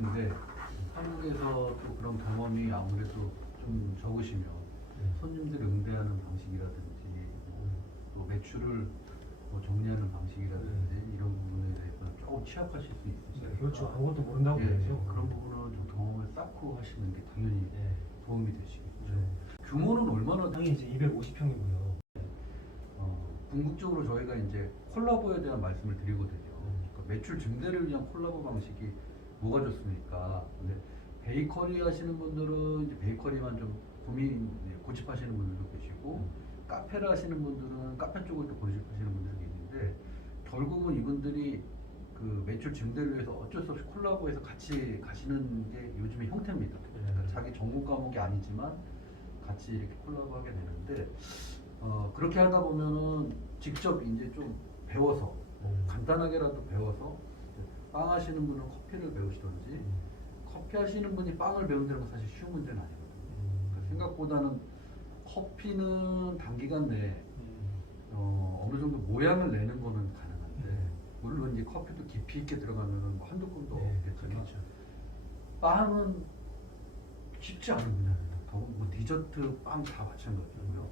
좋으신데 한국에서 또 그런 경험이 아무래도 좀 적으시면 손님들 응대하는 방식이라든지 또 매출을 정리하는 방식이라든지 이런 부분에 대해서는 조금 취약하실 수 있으시죠. 그렇죠. 아무것도 모른다고 그러죠. 그런 부분은 좀 경험을 쌓고 하시는 게 당연히 도움이 되시겠죠. 네. 규모는 얼마나 땅이 이제 250평이고요. 궁극적으로 저희가 이제 콜라보에 대한 말씀을 드리거든요. 그러니까 매출 증대를 위한 콜라보 방식이 뭐가 좋습니까? 근데 베이커리 하시는 분들은 이제 베이커리만 좀 고집하시는 분들도 계시고 카페를 하시는 분들은 카페 쪽을 또 고집하시는 분들이 있는데 결국은 이분들이 그 매출 증대를 위해서 어쩔 수 없이 콜라보해서 같이 가시는 게 요즘의 형태입니다. 그러니까 자기 전공 과목이 아니지만 같이 이렇게 콜라보하게 되는데 그렇게 하다 보면은 직접 이제 좀 배워서 간단하게라도 배워서 빵 하시는 분은 커피를 배우시던지 커피 하시는 분이 빵을 배운다는 건 사실 쉬운 문제는 아니거든요. 그러니까 생각보다는 커피는 단기간 내에 어느 정도 모양을 내는 거는 가능한데 물론 이제 커피도 깊이 있게 들어가면은 뭐 한두 건도 없겠지만 그렇죠. 빵은 쉽지 않은 분야입니다. 뭐 디저트, 빵 다 마찬가지고요.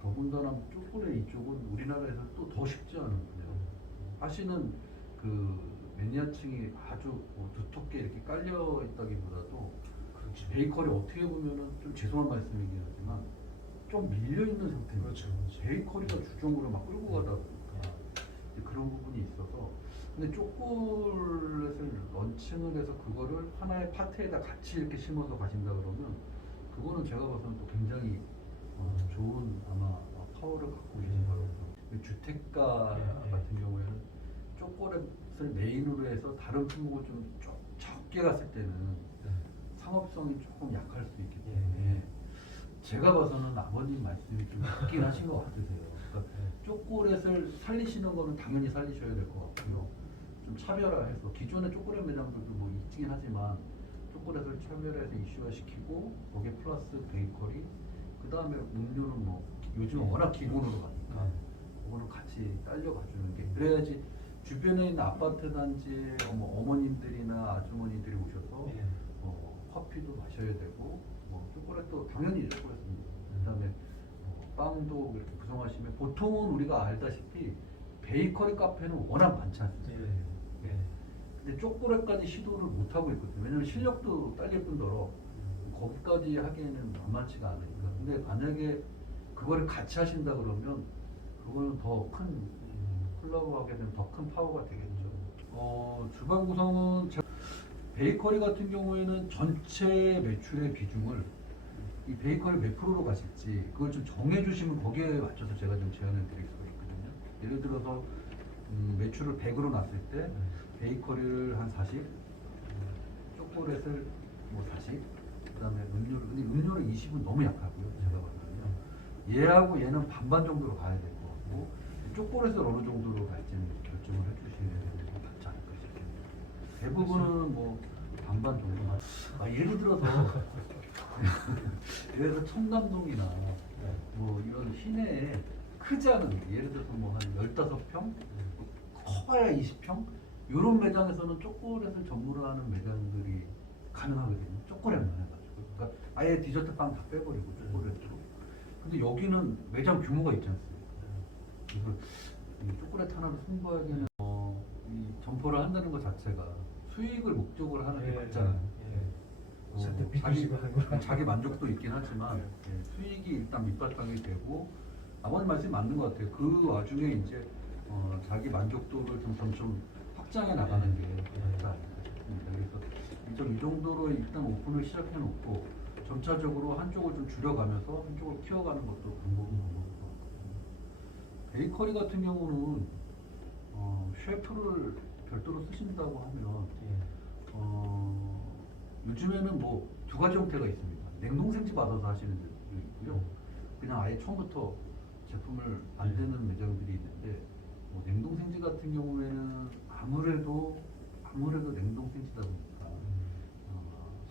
더군다나 초콜릿 이쪽은 우리나라에서 또 더 쉽지 않은 분야. 사실은 그 매니아층이 아주 뭐 두텁게 이렇게 깔려 있다기보다도 그렇죠. 베이커리 어떻게 보면은 좀 죄송한 말씀이긴 하지만 좀 밀려 있는 상태입니다. 그렇죠. 베이커리가 주종으로 막 끌고 가다 보니까 이제 그런 부분이 있어서 근데 초콜릿을 런칭을 해서 그거를 하나의 파트에다 같이 이렇게 심어서 가신다 그러면 그거는 제가 봐서는 또 굉장히 좋은 아마 파워를 갖고 계신 거라고 주택가 같은 경우에는 초콜릿을 메인으로 해서 다른 품목을 좀 적게 갔을 때는 상업성이 조금 약할 수 있기 때문에 제가 봐서는 아버님 말씀이 좀 맞긴 하신 것 같으세요. 그러니까 초콜릿을 살리시는 거는 당연히 살리셔야 될 것 같고요. 좀 차별화해서 기존의 초콜릿 매장들도 뭐 있긴 하지만 초콜릿을 차별화해서 이슈화시키고 거기에 플러스 베이커리 그 다음에 음료는 뭐 요즘은 워낙 기본으로 가니까 그거는 같이 딸려가 주는 게 그래야지 주변에 있는 아파트 단지에 어머님들이나 아주머니들이 오셔서 커피도 마셔야 되고 뭐 초콜릿도 당연히 초콜릿입니다. 그다음에 빵도 이렇게 구성하시면 보통은 우리가 알다시피 베이커리 카페는 워낙 많지 않습니까? 근데 초콜릿까지 시도를 못 하고 있거든요. 왜냐면 실력도 딸릴 뿐더러 거기까지 하기에는 만만치가 않으니까. 근데 만약에 그거를 같이 하신다 그러면 그거는 더 큰 콜라보하게 되면 더 큰 파워가 되겠죠. 주방 구성은 베이커리 같은 경우에는 전체 매출의 비중을 이 베이커리 몇 프로로 가실지 그걸 좀 정해주시면 거기에 맞춰서 제가 좀 제안을 드릴 수가 있거든요. 예를 들어서 매출을 100으로 놨을 때 베이커리를 한 40, 초콜릿을 뭐 40, 그다음에 음료를 근데 음료를 20은 너무 약하고요. 제가 봤거든요. 얘하고 얘는 반반 정도로 가야 될 것 같고 초콜릿을 어느 정도로 갈지는 결정을 해주시면 낫지 않을까 싶습니다. 대부분은 뭐 반반 정도만. 예를 들어서 예를 들어서 청담동이나 뭐 이런 시내에 크지 않은 예를 들어서 뭐 한 15평, 커봐야 20평 이런 매장에서는 초콜릿을 전무로 하는 매장들이 가능하거든요. 초콜릿만 해가지고. 그러니까 아예 디저트 빵 다 빼버리고 초콜릿으로. 근데 여기는 매장 규모가 있지 않습니까? 그래서 이 초콜릿 하나를 승부하기에는 이 점포를 한다는 것 자체가 수익을 목적으로 하는 게 맞잖아요. 자기 만족도 있긴 하지만 수익이 일단 밑바탕이 되고 아버님 말씀이 맞는 것 같아요. 그 와중에 이제 자기 만족도를 좀 점점 확장해 나가는 게 맞지 않을까 싶습니다. 그래서 이 정도로 일단 오픈을 시작해 놓고 점차적으로 한쪽을 좀 줄여가면서 한쪽을 키워가는 것도 방법인 것 같고 베이커리 같은 경우는 셰프를 별도로 쓰신다고 하면 요즘에는 뭐 두 가지 형태가 있습니다. 냉동생지 받아서 하시는 데도 있고요. 그냥 아예 처음부터 제품을 만드는 매장들이 있는데 냉동생지 같은 경우에는 아무래도 냉동생지다 보니까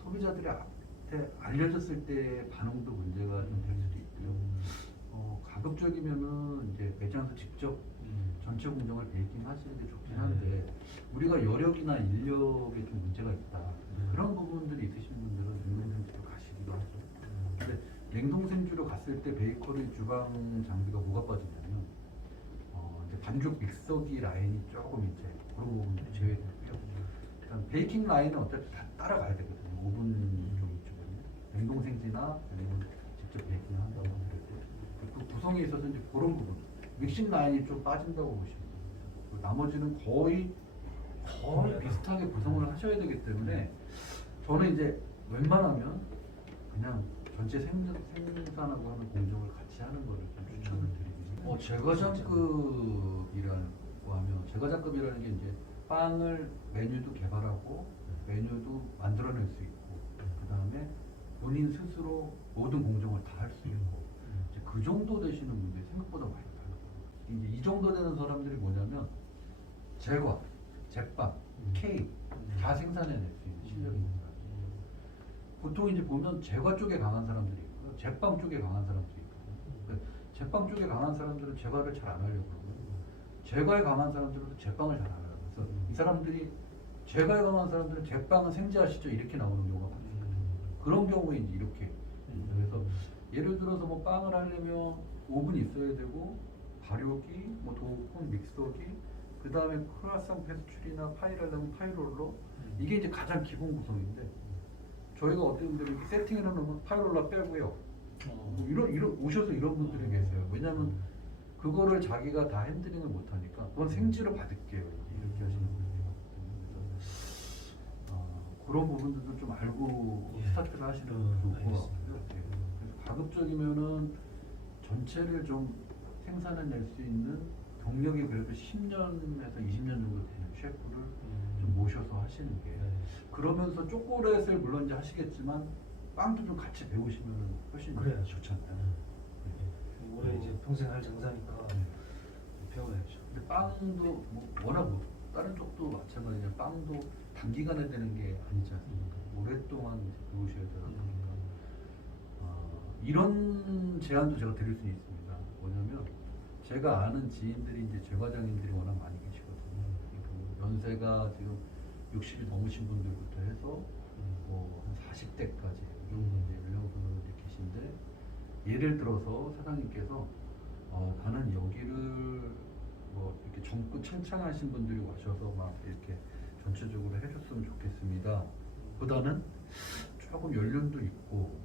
소비자들한테 알려졌을 때 반응도 문제가 좀 될 수도 있고요. 가급적이면은 이제 매장에서 직접 전체 공정을 베이킹 하시는 게 좋긴 한데 우리가 여력이나 인력에 좀 문제가 있다. 그런 부분들이 있으신 분들은 냉동생주로 가시기도 하죠. 근데 냉동생주로 갔을 때 베이커리 주방 장비가 뭐가 빠지냐면 이제 반죽 믹서기 라인이 조금 이제 그런 부분들이 제외되고요. 일단 베이킹 라인은 어차피 다 따라가야 되거든요. 오븐 쪽이 있거든요. 냉동생지나 아니면 직접 베이킹을 한다고 하더라도 그 구성에 있어서 이제 그런 부분 믹싱 라인이 좀 빠진다고 보시면 돼요. 나머지는 거의 비슷하게 구성을 하셔야 되기 때문에 저는 이제 웬만하면 그냥 전체 생산하고 하는 공정을 같이 하는 거를 좀 추천을 드립니다. 제과장급이라고 하면 제과장급이라는 게 이제 빵을 메뉴도 개발하고 메뉴도 만들어낼 수 있고 그 다음에 본인 스스로 모든 공정을 다 할 수 있고 이제 그 정도 되시는 분들이 생각보다 많이 달라요. 이제 이 정도 되는 사람들이 뭐냐면 제과, 제빵, 케이크 다 생산해낼 수 있는 실력이 있는 사람. 보통 이제 보면 제과 쪽에 강한 사람들이 있고요, 제빵 쪽에 강한 사람들이 있거든요. 제빵 쪽에 강한 사람들은 제과를 잘 안 하려고 그러고 제과에 강한 사람들은 제빵을 잘 안 하려고. 그래서 이 사람들이 제과에 강한 사람들은 제빵은 생지하시죠 이렇게 나오는 경우가 많습니다. 그런 경우에 이제 이렇게 그래서 예를 들어서 뭐 빵을 하려면 오븐이 있어야 되고 발효기, 뭐 도폰 믹서기, 그 다음에 크루아상 페스츄리나 파이를 하려면 파이롤러 이게 이제 가장 기본 구성인데 저희가 어떤 분들이 이렇게 세팅을 해놓으면 파이롤러 빼고요. 뭐 이런 오셔서 이런 분들이 계세요. 왜냐하면 그거를 자기가 다 핸들링을 못하니까 그건 생지로 받을게요. 이렇게 하시는 분들이 많거든요. 그래서 그런 부분들도 좀 알고 스타트를 하시는 게 좋을 것 같고요. 그래서 가급적이면은 전체를 좀 생산해낼 수 있는 경력이 그래도 10년에서 20년 정도 되는 셰프를 좀 모셔서 하시는 게 그러면서 초콜릿을 물론 이제 하시겠지만 빵도 좀 같이 배우시면 훨씬 좋잖아요. 올해 이제 평생 할 장사니까 배워야죠. 근데 빵도 뭐 워낙 뭐 다른 쪽도 마찬가지냐 빵도 단기간에 되는 게 아니지 않습니까? 오랫동안 이제 배우셔야 되다 보니까 이런 제안도 제가 드릴 수 있습니다. 뭐냐면 제가 아는 지인들이 이제 제과장님들이 워낙 많이 계시거든요. 그 연세가 지금 60이 넘으신 분들부터 해서 뭐한 40대까지 이 정도 이제 연령분들이 계신데 예를 들어서 사장님께서 나는 여기를 뭐 이렇게 젊고 창창하신 분들이 오셔서 막 이렇게 전체적으로 해줬으면 좋겠습니다. 보다는 조금 연륜도 있고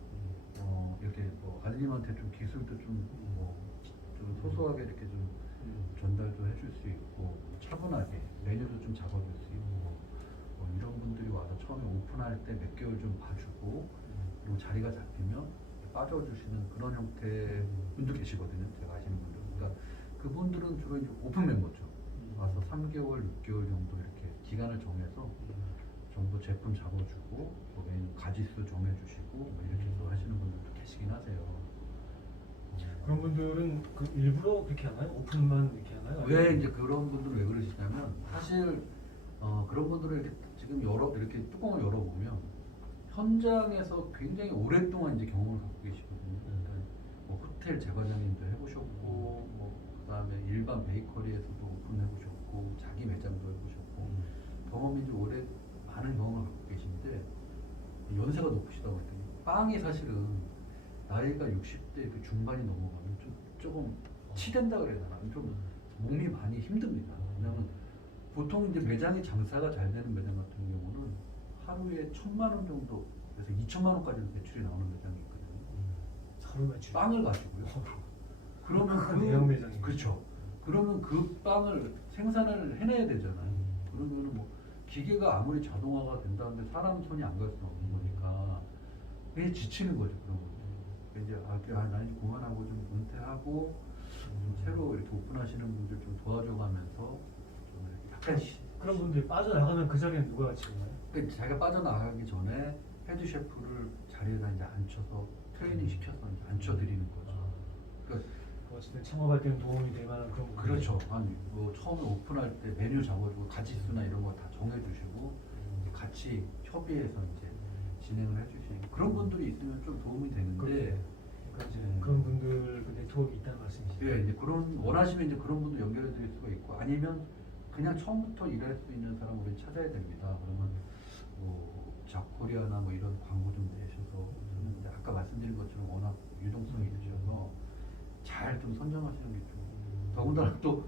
이렇게 뭐 아드님한테 좀 기술도 좀 소소하게 이렇게 좀 전달도 해줄 수 있고 차분하게 메뉴도 좀 잡아줄 수 있고 이런 분들이 와서 처음에 오픈할 때 몇 개월 좀 봐주고 그리고 자리가 잡히면 빠져주시는 그런 형태의 분도 계시거든요. 제가 아시는 분들. 그러니까 그분들은 주로 이제 오픈 멤버죠. 와서 3개월, 6개월 정도 이렇게 기간을 정해서 정도 제품 잡아주고 뭐 메뉴 가지수 정해주시고 뭐 이렇게 해서 하시는 분들도 계시긴 하세요. 그런 분들은 그 일부러 그렇게 하나요? 오픈만 이렇게 하나요? 왜 이제 그런 분들은 왜 그러시냐면 사실 그런 분들은 이렇게 지금 이렇게 뚜껑을 열어보면 현장에서 굉장히 오랫동안 이제 경험을 갖고 계시거든요. 그러니까 뭐 호텔 제과장님도 해보셨고 뭐 그다음에 일반 베이커리에서도 오픈해보셨고 자기 매장도 해보셨고 경험이 이제 많은 경험을 갖고 계신데 연세가 높으시다고 했더니 빵이 사실은 나이가 60대 그 중반이 넘어가면 조금 치댄다 그래야 되나 좀 몸이 많이 힘듭니다. 왜냐면 보통 이제 매장이 장사가 잘 되는 매장 같은 경우는 하루에 1,000만 원 정도 그래서 2천만 원까지도 매출이 나오는 매장이 있거든요. 하루 매출 빵을 가지고요. 그러면 대형 매장이죠. 그렇죠. 그러면 그 빵을 생산을 해내야 되잖아요. 그러면은 뭐 기계가 아무리 자동화가 된다는데 사람 손이 안 갈 수는 없는 거니까 그게 지치는 거죠. 그런 거. 이제 나 이제 그만하고 좀 은퇴하고 좀 새로 이렇게 오픈하시는 분들 좀 도와줘가면서 좀 이렇게 약간 그런 분들이 빠져나가면 그 자리는 누가 지나요? 그러니까 자기가 빠져나가기 전에 헤드 셰프를 자리에다 이제 앉혀서 트레이닝 시켜서 이제 앉혀드리는 거죠. 그러니까 어쨌든 창업할 때는 도움이 될 만한 그런 분들. 그렇죠. 아니 뭐 처음에 오픈할 때 메뉴 잡아주고 가지수나 이런 거 다 정해주시고 이제 같이 협의해서 이제 진행을 해주시는 그런 분들이 있으면 좀 도움이 되는데 그러니까 이제 그런 분들 그 네트워크가 있다는 말씀이시죠? 예, 이제 그런 원하시면 이제 그런 분들 연결해드릴 수가 있고 아니면 그냥 처음부터 일할 수 있는 사람을 우리 찾아야 됩니다. 그러면 뭐 잡코리아나 뭐 이런 광고 좀 내셔서 저는 이제 아까 말씀드린 것처럼 워낙 유동성이 있으셔서 잘 좀 선정하시는 게 좋고 더군다나 또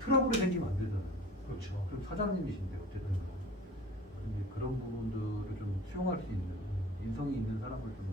트러블이 생기면 안 되잖아요. 그렇죠. 그럼 사장님이신데 어쨌든 근데 그런 부분들을 좀 수용할 수 있는 인성이 있는 사람을 좀